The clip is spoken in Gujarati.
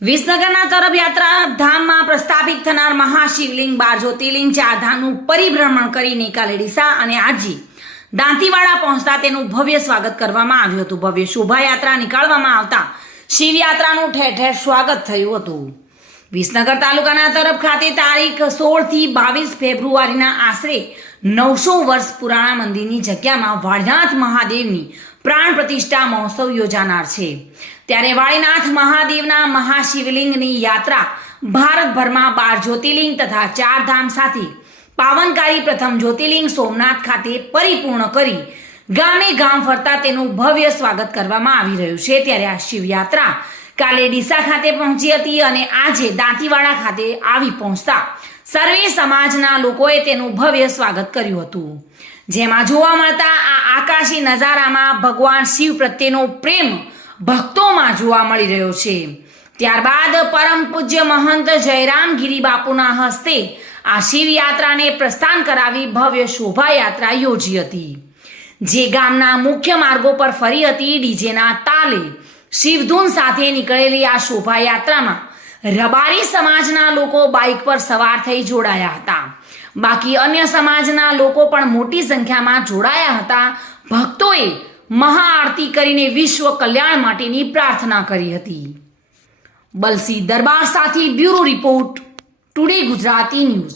વિસનગરના તરફ યાત્રા ધામમાં પ્રસ્થાપિત થનાર મહાશિવલિંગ 12 જ્યોતિર્લિંગ ચારધામનું પરિભ્રમણ કરીને કાલે ડીસા અને આજે દાંતીવાડા પહોંચતા તેનું ભવ્ય સ્વાગત કરવામાં આવ્યું હતું. ભવ્ય શોભાયાત્રા નીકાળવામાં આવતા શિવયાત્રાનું ઠેર ઠેર સ્વાગત થયું હતું. વિસનગર તાલુકાના તરફ ખાતે તારીખ 16 થી 22 ફેબ્રુઆરીના આશરે 900 વર્ષ પુરાણા મંદિરની જગ્યામાં વાળીનાથ મહાદેવની પ્રાણ પ્રતિષ્ઠા મહોત્સવ યોજાનાર છે. ત્યારે વાળીનાથ મહાદેવના મહાશિવલિંગની યાત્રા ભારતભરમાં 12 જ્યોતિર્લિંગ તથા 4 ધામ સાથે પાવનકારી પ્રથમ જ્યોતિર્લિંગ સોમનાથ ખાતે પરિપૂર્ણ કરી ગામે ગામ ફરતા તેનું ભવ્ય સ્વાગત કરવામાં આવી રહ્યું છે. ત્યારે આ શિવયાત્રા કાલે ડીસા ખાતે પહોંચી હતી અને આજે દાંતીવાડા ખાતે આવી પહોંચતા સર્વે સમાજના લોકોએ તેનું ભવ્ય સ્વાગત કર્યું હતું. જેમાં જોવા મળતા આ આકાશી નજારામાં ભગવાન શિવ પ્રત્યેનો પ્રેમ ભક્તોમાં જોવા મળી રહ્યો છે. ત્યારબાદ પરમ પૂજ્ય મહંત જયરામ ગિરી બાપુના હસ્તે આ શિવયાત્રાને પ્રસ્થાન કરાવી ભવ્ય શોભાયાત્રા યોજી હતી. જે ગામના મુખ્ય માર્ગો પર ફરી હતી. ડીજેના તાલે શિવધૂન સાથે નીકળેલી આ શોભાયાત્રામાં રબારી સમાજના લોકો બાઇક પર સવાર થઈ જોડાયા હતા. બાકી અન્ય સમાજના લોકો પણ મોટી સંખ્યામાં જોડાયા હતા. ભક્તોએ મહાઆરતી કરીને વિશ્વ કલ્યાણ માટેની પ્રાર્થના કરી હતી. બલસી દરબાર સાથે bureau report, today Gujarati news.